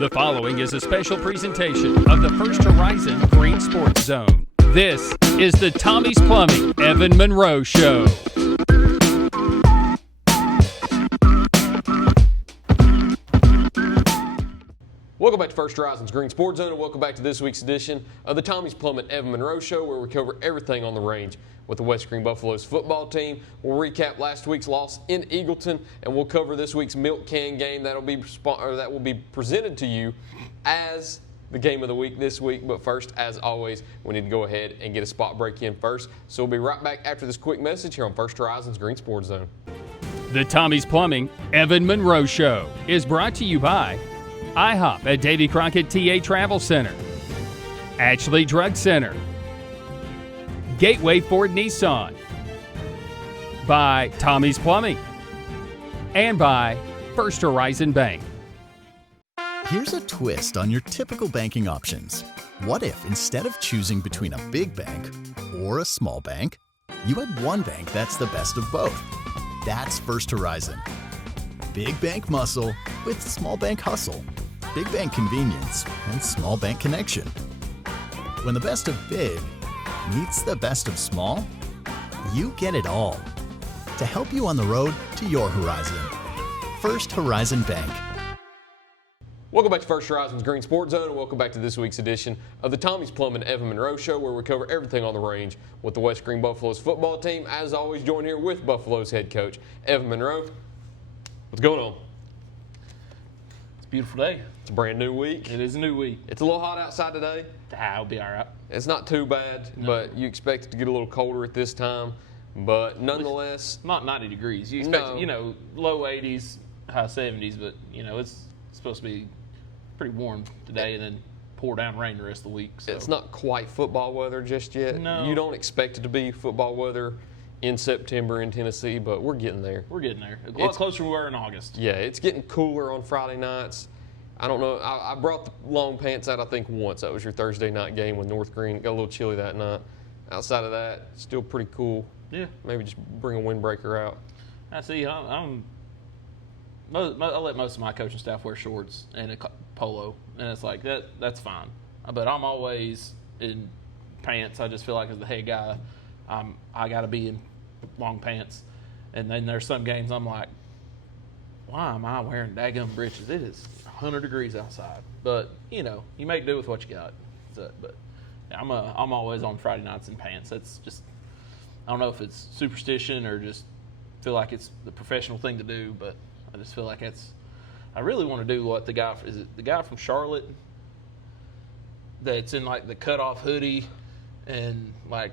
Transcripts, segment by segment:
The following is a special presentation of the First Horizon Greene Sports Zone. This is the Tommie's Plumbing Evan Monroe Show. Welcome back to First Horizon's Greene Sports Zone, and welcome back to this week's edition of the Tommie's Plumbing Evan Monroe Show, where we cover everything on the range with the West Greene Buffaloes football team. We'll recap last week's loss in Eagleton, and we'll cover this week's milk can game that will be presented to you as the game of the week this week. But first, as always, we need to go ahead and get a spot break in first. So we'll be right back after this quick message here on First Horizon's Greene Sports Zone. The Tommie's Plumbing Evan Monroe Show is brought to you by IHOP at Davy Crockett TA Travel Center, Ashley Drug Center, Gateway Ford Nissan, by Tommie's Plumbing, and by First Horizon Bank. Here's a twist on your typical banking options. What if instead of choosing between a big bank or a small bank, you had one bank that's the best of both? That's First Horizon. Big bank muscle with small bank hustle. Big bank convenience and small bank connection. When the best of big meets the best of small, you get it all. To help you on the road to your horizon. First Horizon Bank. Welcome back to First Horizon's Greene Sports Zone, and welcome back to this week's edition of the Tommie's Plumbing Evan Monroe Show, where we cover everything on the range with the West Greene Buffaloes football team. As always, joined here with Buffaloes head coach Evan Monroe. What's going on? It's a beautiful day. It's a brand new week. It is a new week. It's a little hot outside today. It'll be all right. It's not too bad, but you expect it to get a little colder at this time. But nonetheless, Not 90 degrees. You expect, low 80s, high 70s, but, it's supposed to be pretty warm today and then pour down rain the rest of the week. So. It's not quite football weather just yet. No. You don't expect it to be football weather in September in Tennessee, but we're getting there. We're getting there. A lot closer than we were in August. Yeah, it's getting cooler on Friday nights. I don't know. I brought the long pants out, I think, once. That was your Thursday night game with North Greene. Got a little chilly that night. Outside of that, still pretty cool. Yeah. Maybe just bring a windbreaker out. I see. I let most of my coaching staff wear shorts and a polo, and it's like that's fine. But I'm always in pants. I just feel like as the head guy, I got to be in long pants. And then there's some games I'm like, why am I wearing daggum breeches? It is 100 degrees outside. But you make do with what you got. But yeah, I'm always on Friday nights in pants. That's just, I don't know if it's superstition or just feel like it's the professional thing to do, but I just feel like I really want to do what the guy from Charlotte that's in like the cutoff hoodie and like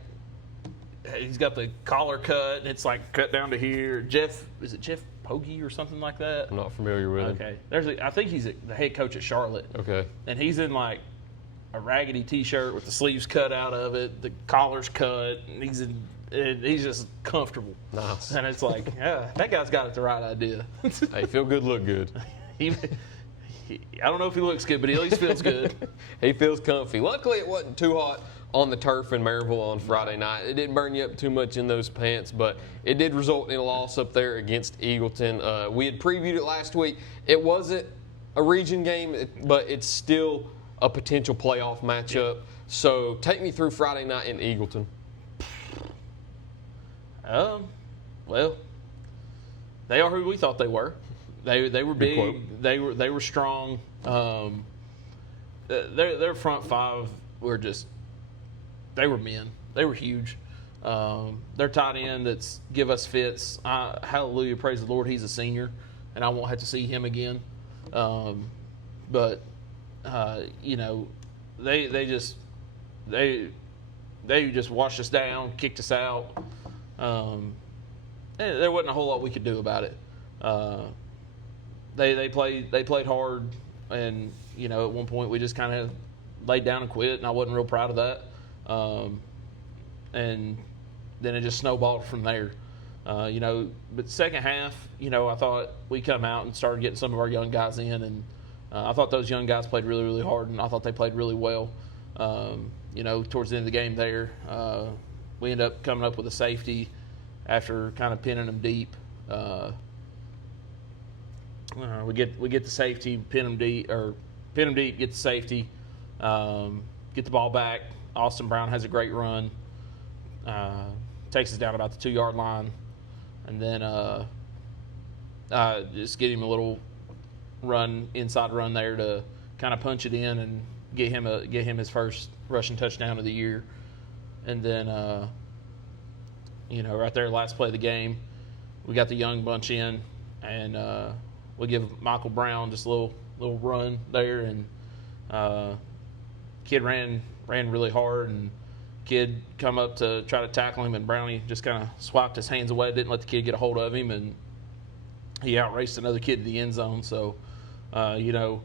he's got the collar cut and it's like cut down to here. Is it Jeff Pogge or something like that? I'm not familiar with him. Okay. I think he's the head coach at Charlotte. Okay. And he's in like a raggedy t-shirt with the sleeves cut out of it, the collar's cut, and he's just comfortable. Nice. And it's like, yeah, that guy's got it the right idea. Hey, feel good, look good. I don't know if he looks good, but he at least feels good. He feels comfy. Luckily, it wasn't too hot on the turf in Maryville on Friday night. It didn't burn you up too much in those pants, but it did result in a loss up there against Eagleton. We had previewed it last week. It wasn't a region game, but it's still a potential playoff matchup. Yeah. So take me through Friday night in Eagleton. Well, they are who we thought they were. They were big. They were strong. Their front five were they were men. They were huge. Their tight end that's give us fits. Hallelujah, praise the Lord. He's a senior, and I won't have to see him again. But they just washed us down, kicked us out. There wasn't a whole lot we could do about it. They played hard, and at one point we just kind of laid down and quit, and I wasn't real proud of that. And then it just snowballed from there. But second half, I thought we come out and started getting some of our young guys in, and I thought those young guys played really, really hard, and I thought they played really well. Towards the end of the game there, we ended up coming up with a safety after kind of pinning them deep. We get the safety, pin them deep, or pin them deep, get the safety, get the ball back. Austin Brown has a great run, takes us down about the 2-yard line, and then just get him a little inside run there to kind of punch it in and get him his first rushing touchdown of the year. And then, right there, last play of the game, we got the young bunch in, and we give Michael Brown just a little run there, and kid ran really hard, and kid come up to try to tackle him, and Brownie just kind of swiped his hands away, didn't let the kid get a hold of him, and he outraced another kid to the end zone. So, it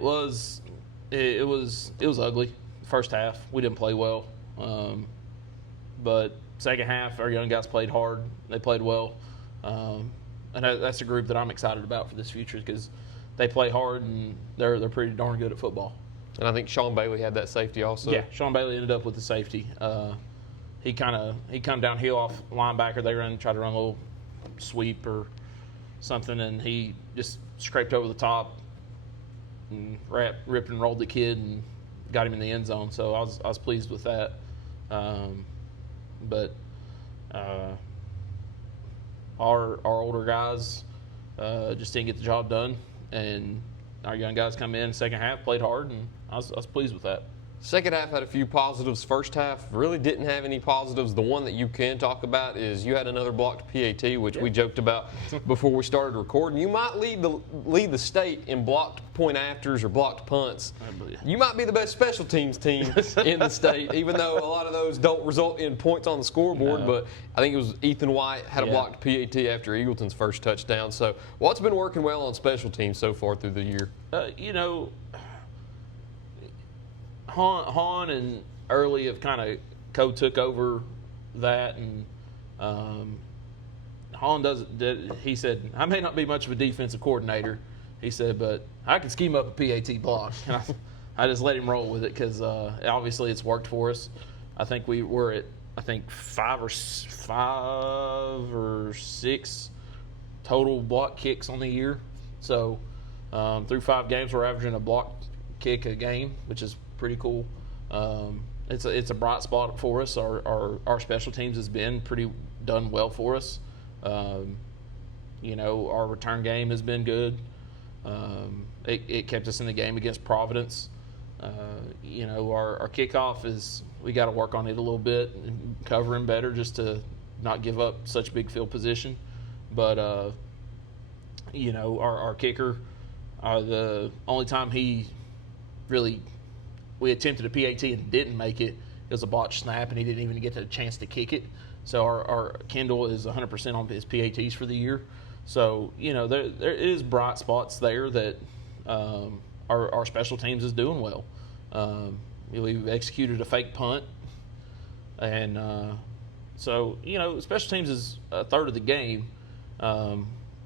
was ugly. First half, we didn't play well, but second half, our young guys played hard. They played well, and that's a group that I'm excited about for this future because they play hard and they're pretty darn good at football. And I think Sean Bailey had that safety also. Yeah, Sean Bailey ended up with the safety. He come downhill off linebacker. They tried to run a little sweep or something, and he just scraped over the top and ripped and rolled the kid and got him in the end zone. So I was pleased with that. But our older guys just didn't get the job done, and our young guys come in second half, played hard, and I was pleased with that. Second half had a few positives. First half really didn't have any positives. The one that you can talk about is you had another blocked PAT, which we joked about before we started recording. You might lead the state in blocked point afters or blocked punts. You might be the best special teams team in the state, even though a lot of those don't result in points on the scoreboard. No. But I think it was Ethan White had a blocked PAT after Eagleton's first touchdown. So what's been working well on special teams so far through the year? Han and Early have kind of took over that, and Han he said, I may not be much of a defensive coordinator, he said, but I can scheme up a PAT block. And I just let him roll with it because obviously it's worked for us. I think we were at 5 or 6 total block kicks on the year. So through 5 games, we're averaging a block kick a game, which is pretty cool. It's a bright spot for us. Our special teams has been pretty done well for us. Our return game has been good. It kept us in the game against Providence. Our kickoff is, we got to work on it a little bit and cover him better just to not give up such big field position. But our kicker, the only time we attempted a PAT and didn't make it. It was a botched snap, and he didn't even get a chance to kick it. So our Kendall is 100% on his PATs for the year. So, there is bright spots there that our special teams is doing well. We've executed a fake punt. And so, special teams is a third of the game.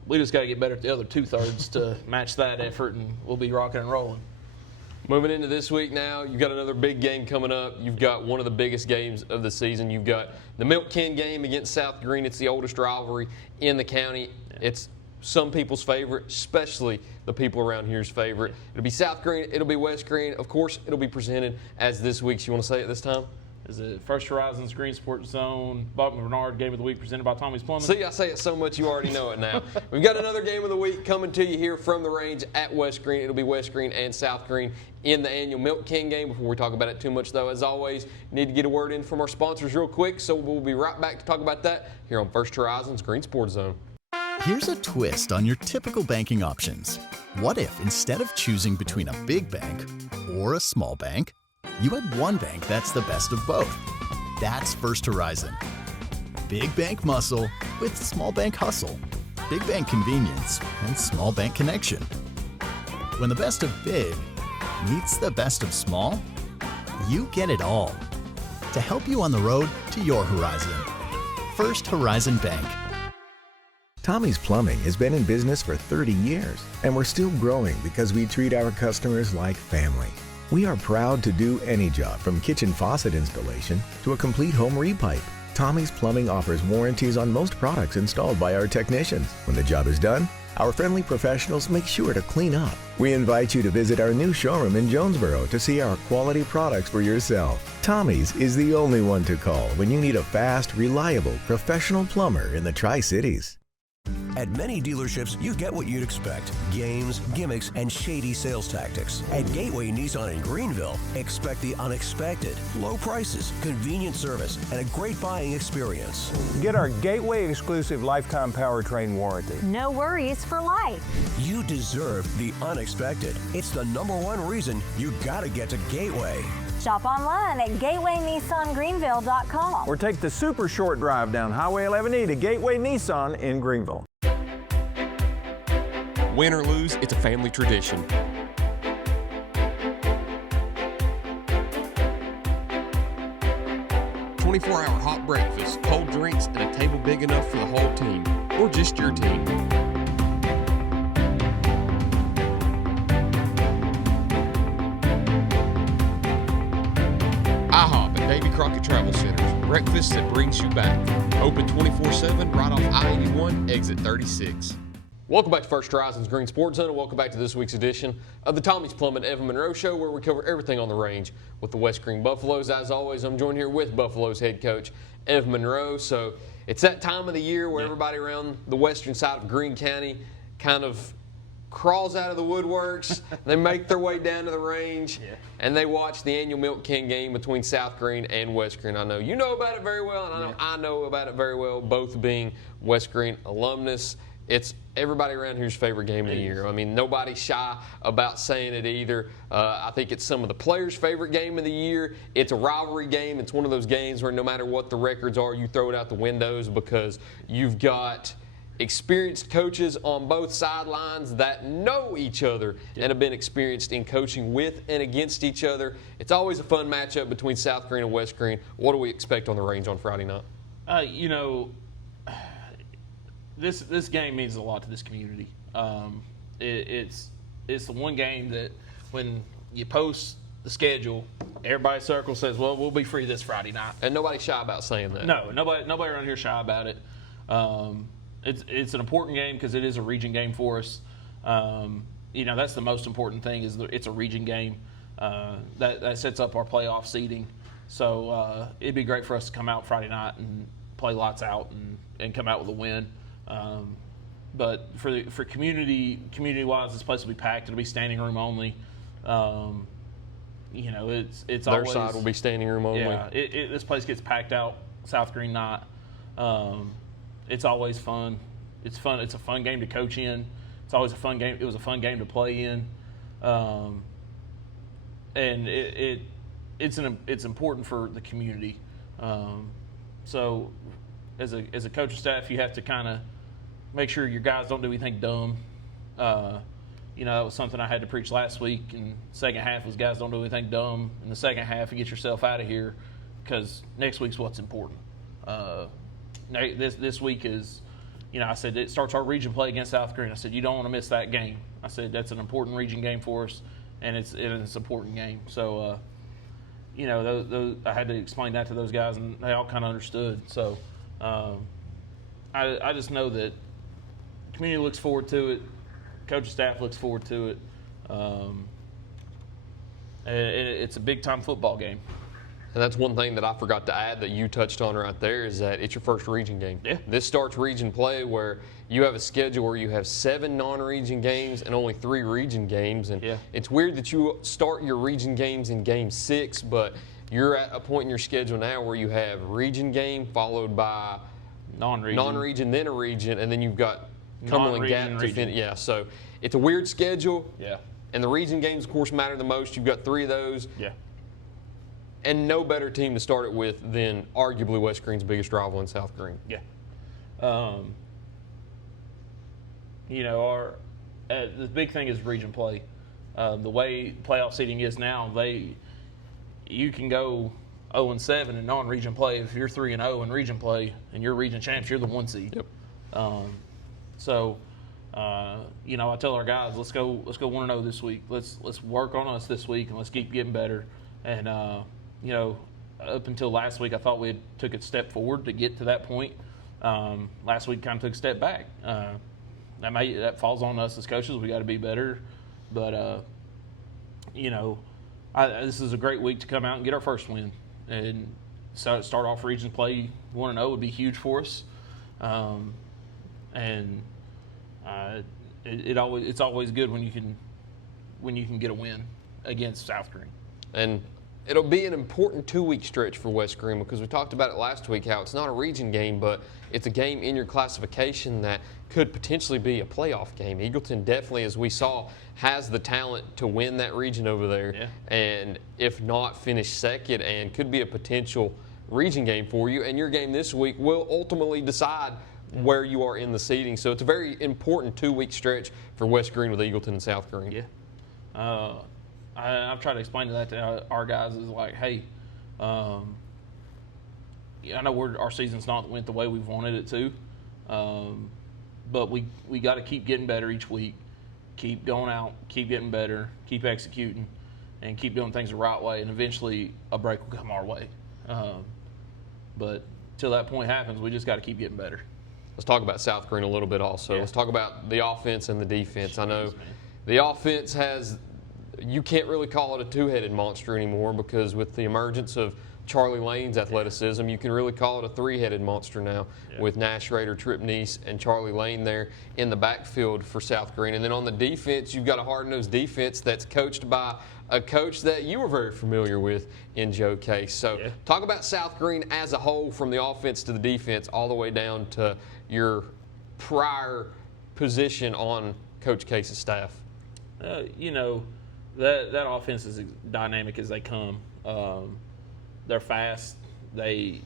We just got to get better at the other 2/3 to match that effort, and we'll be rocking and rolling. Moving into this week now, you've got another big game coming up. You've got one of the biggest games of the season. You've got the Milk Can game against South Greene. It's the oldest rivalry in the county. It's some people's favorite, especially the people around here's favorite. It'll be South Greene. It'll be West Greene. Of course, it'll be presented as this week's. You want to say it this time? Is it First Horizons Green Sports Zone Bachman Bernard Game of the Week presented by Tommie's Plumbing? See, I say it so much you already know it now. We've got another Game of the Week coming to you here from the range at West Greene. It'll be West Greene and South Greene in the annual Milk Can game. Before we talk about it too much, though, as always, need to get a word in from our sponsors real quick, so we'll be right back to talk about that here on First Horizons Green Sports Zone. Here's a twist on your typical banking options. What if, instead of choosing between a big bank or a small bank, you had one bank that's the best of both? That's First Horizon. Big bank muscle with small bank hustle. Big bank convenience and small bank connection. When the best of big meets the best of small, you get it all. To help you on the road to your horizon. First Horizon Bank. Tommie's Plumbing has been in business for 30 years, and we're still growing because we treat our customers like family. We are proud to do any job from kitchen faucet installation to a complete home repipe. Tommie's Plumbing offers warranties on most products installed by our technicians. When the job is done, Our friendly professionals make sure to clean up. We invite you to visit our new showroom in Jonesboro to see our quality products for yourself. Tommie's is the only one to call when you need a fast, reliable, professional plumber in the Tri-Cities. At many dealerships, you get what you'd expect. Games, gimmicks, and shady sales tactics. At Gateway Nissan in Greenville, expect the unexpected. Low prices, convenient service, and a great buying experience. Get our Gateway exclusive lifetime powertrain warranty. No worries for life. You deserve the unexpected. It's the #1 reason you gotta get to Gateway. Shop online at GatewayNissanGreenville.com. Or take the super short drive down Highway 11E to Gateway Nissan in Greenville. Win or lose, it's a family tradition. "24-hour hot breakfast, cold drinks, and a table big enough for the whole team, or just your team." IHOP at Davy Crockett Travel Centers. Breakfast that brings you back. Open 24/7 right off I-81, exit 36. Welcome back to First Horizons Green Sports Zone, and welcome back to this week's edition of the Tommie's Plumbing Evan Monroe Show, where we cover everything on the range with the West Greene Buffaloes. As always, I'm joined here with Buffaloes head coach Evan Monroe. So it's that time of the year where everybody around the western side of Greene County kind of crawls out of the woodworks. They make their way down to the range, and they watch the annual Milk Can game between South Greene and West Greene. I know you know about it very well, and I know about it very well, both being West Greene alumnus. It's everybody around here's favorite game of the year. I mean, nobody's shy about saying it either. I think it's some of the players' favorite game of the year. It's a rivalry game. It's one of those games where no matter what the records are, you throw it out the windows because you've got experienced coaches on both sidelines that know each other and have been experienced in coaching with and against each other. It's always a fun matchup between South Greene and West Greene. What do we expect on the range on Friday night? This game means a lot to this community. It's the one game that when you post the schedule, everybody circles says, "Well, we'll be free this Friday night," and nobody's shy about saying that. No, nobody around here shy about it. It's an important game because it is a region game for us. That's the most important thing is it's a region game that sets up our playoff seeding. So it'd be great for us to come out Friday night and play lights out and come out with a win. But for community-wise, this place will be packed. It'll be standing room only. It's their always, side will be standing room only. Yeah, this place gets packed out South Greene night. It's always fun. It's fun. It's a fun game to coach in. It's always a fun game. It was a fun game to play in, and it's important for the community. So, as a coaching staff, you have to kind of make sure your guys don't do anything dumb. That was something I had to preach last week. And the second half was guys don't do anything dumb. In the second half, you get yourself out of here because next week's what's important. This week is, I said it starts our region play against South Greene. I said you don't want to miss that game. I said that's an important region game for us, and it's an important game. So, I had to explain that to those guys, and they all kind of understood. So, I just know that the community looks forward to it. Coaching staff looks forward to it. It's a big-time football game. And that's one thing that I forgot to add that you touched on right there is that it's your first region game. Yeah. This starts region play where you have a schedule where you have 7 non-region games and only 3 region games. And it's weird that you start your region games in game 6, but you're at a point in your schedule now where you have region game followed by non-region, then a region, and then you've got Cumberland Gap to finish. Yeah, so it's a weird schedule. Yeah. And the region games, of course, matter the most. You've got 3 of those. Yeah. And no better team to start it with than arguably West Greene's biggest rival in South Greene. Yeah. The big thing is region play. The way playoff seeding is now, you can go 0-7 in non-region play. If you're 3-0 in region play and you're region champs, you're the 1 seed. Yep. I tell our guys, let's go 1-0 this week. Let's work on us this week and let's keep getting better. And up until last week, I thought we had took a step forward to get to that point. Last week, kind of took a step back. that falls on us as coaches. We got to be better, but this is a great week to come out and get our first win, and so start off region play 1-0 would be huge for us, it's always good when you can get a win against South Greene. And it'll be an important 2-week stretch for West Greene, because we talked about it last week, how it's not a region game, but it's a game in your classification that could potentially be a playoff game. Eagleton definitely, as we saw, has the talent to win that region over there, and if not, finish second, and could be a potential region game for you. And your game this week will ultimately decide where you are in the seeding. So it's a very important 2-week stretch for West Greene with Eagleton and South Greene. Yeah. I've tried to explain that to our guys is like, hey, I know our season's not went the way we've wanted it to, but we got to keep getting better each week, keep going out, keep getting better, keep executing, and keep doing things the right way, and eventually a break will come our way. But till that point happens, we just got to keep getting better. Let's talk about South Greene a little bit also. Yeah. Let's talk about the offense and the defense. I know Man. the offense you can't really call it a two-headed monster anymore, because with the emergence of Charlie Lane's athleticism, you can really call it a three-headed monster now, with Nash Rader, Tripp Neese, and Charlie Lane there in the backfield for South Greene. And then on the defense, you've got a hard-nosed defense that's coached by a coach that you were very familiar with in Joe Case. So talk about South Greene as a whole, from the offense to the defense, all the way down to your prior position on Coach Case's staff. That offense is as dynamic as they come. They're fast. They'll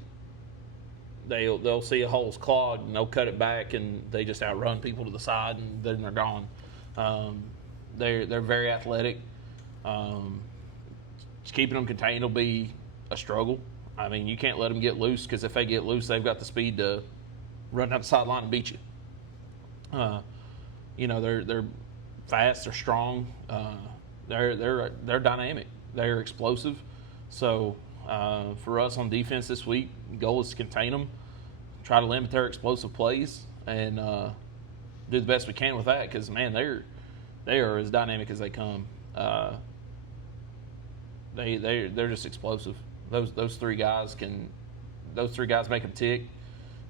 see a hole's clogged and they'll cut it back, and they just outrun people to the side, and then they're gone. They're very athletic. Just keeping them contained will be a struggle. I mean, you can't let them get loose, because if they get loose, they've got the speed to run down the sideline and beat you. They're fast. They're strong. They're dynamic. They're explosive. So for us on defense this week, the goal is to contain them, try to limit their explosive plays, and do the best we can with that. Because man, they are as dynamic as they come. They're just explosive. Those three guys make them tick,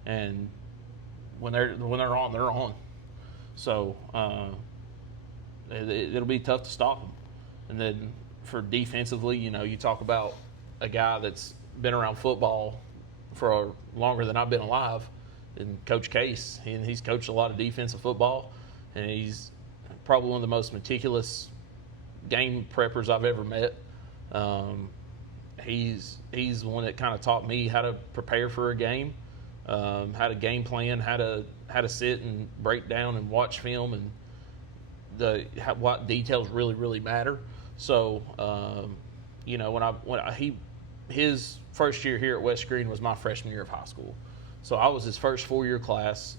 and when they're on, they're on. So it'll be tough to stop them. And then for defensively, you talk about a guy that's been around football for longer than I've been alive, and Coach Case. He's coached a lot of defensive football, and he's probably one of the most meticulous game preppers I've ever met. He's the one that kind of taught me how to prepare for a game, how to game plan, how to sit and break down and watch film, and what details really matter. So, his first year here at West Greene was my freshman year of high school. So I was his first 4-year class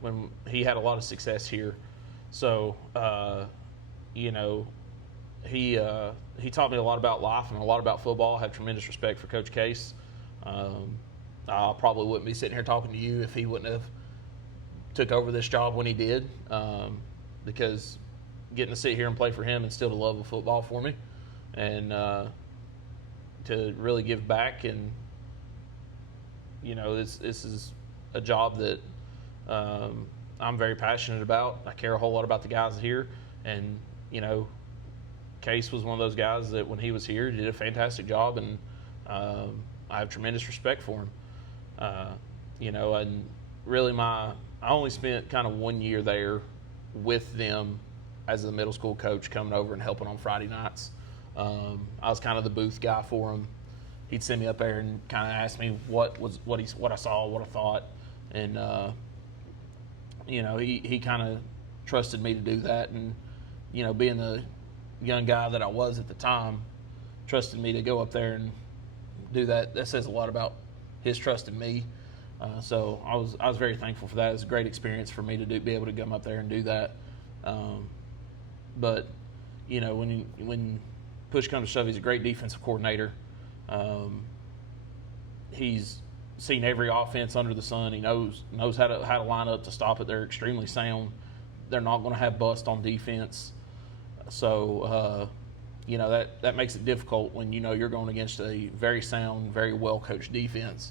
when he had a lot of success here. So, he taught me a lot about life and a lot about football. I have tremendous respect for Coach Case. I probably wouldn't be sitting here talking to you if he wouldn't have took over this job when he did, because getting to sit here and play for him instilled a love of football for me, and to really give back. And this is a job that I'm very passionate about. I care a whole lot about the guys here, and Case was one of those guys that when he was here did a fantastic job, and I have tremendous respect for him. And really I only spent kind of 1 year there with them as the middle school coach, coming over and helping on Friday nights. I was kind of the booth guy for him. He'd send me up there and kind of ask me what I saw, what I thought, and he kind of trusted me to do that. And being the young guy that I was at the time, trusted me to go up there and do that. That says a lot about his trust in me. So I was very thankful for that. It was a great experience for me to be able to come up there and do that. But when push comes to shove, he's a great defensive coordinator. He's seen every offense under the sun. He knows how to line up to stop it. They're extremely sound. They're not going to have bust on defense. So, that makes it difficult when you're going against a very sound, very well-coached defense,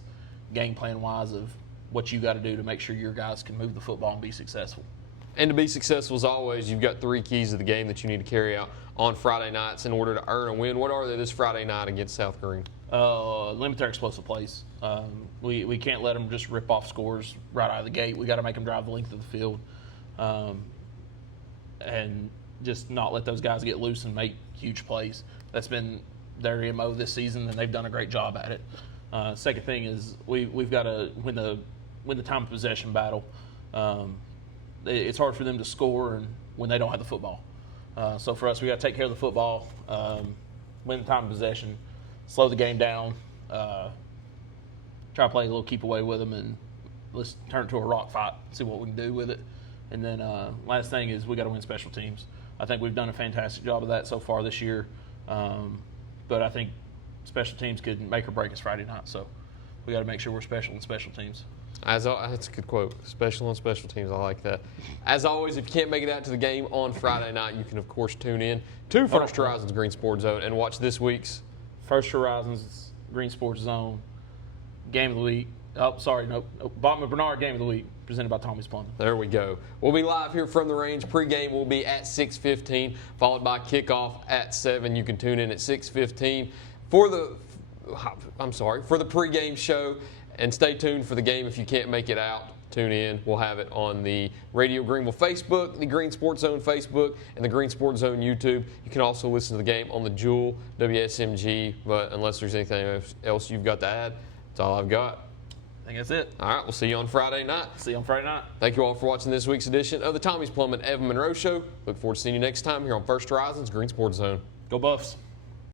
game plan-wise of what you got to do to make sure your guys can move the football and be successful. And to be successful, as always, you've got 3 keys to the game that you need to carry out on Friday nights in order to earn a win. What are they this Friday night against South Greene? Limit their explosive plays. We can't let them just rip off scores right out of the gate. We got to make them drive the length of the field, and just not let those guys get loose and make huge plays. That's been their MO this season, and they've done a great job at it. Second thing is we've got to win the time of possession battle. It's hard for them to score and when they don't have the football. So for us, we got to take care of the football, win the time of possession, slow the game down, try to play a little keep away with them, and let's turn it to a rock fight, see what we can do with it. And then last thing is we got to win special teams. I think we've done a fantastic job of that so far this year, but I think special teams could make or break us Friday night. So we got to make sure we're special in special teams. That's a good quote. Special on special teams. I like that. As always, if you can't make it out to the game on Friday night, you can, of course, tune in to First Horizons Greene Sports Zone and watch this week's First Horizons Greene Sports Zone Game of the Week. Bachman Bernard Game of the Week, presented by Tommie's Plumbing. There we go. We'll be live here from the range. Pre-game will be at 6:15, followed by kickoff at 7. You can tune in at 6:15 for the pre-game show. And stay tuned for the game if you can't make it out. Tune in. We'll have it on the Radio Greenville Facebook, the Greene Sports Zone Facebook, and the Greene Sports Zone YouTube. You can also listen to the game on the Jewel WSMG. But unless there's anything else you've got to add, that's all I've got. I think that's it. All right, we'll see you on Friday night. See you on Friday night. Thank you all for watching this week's edition of the Tommie's Plumbing Evan Monroe Show. Look forward to seeing you next time here on First Horizons Greene Sports Zone. Go Buffs.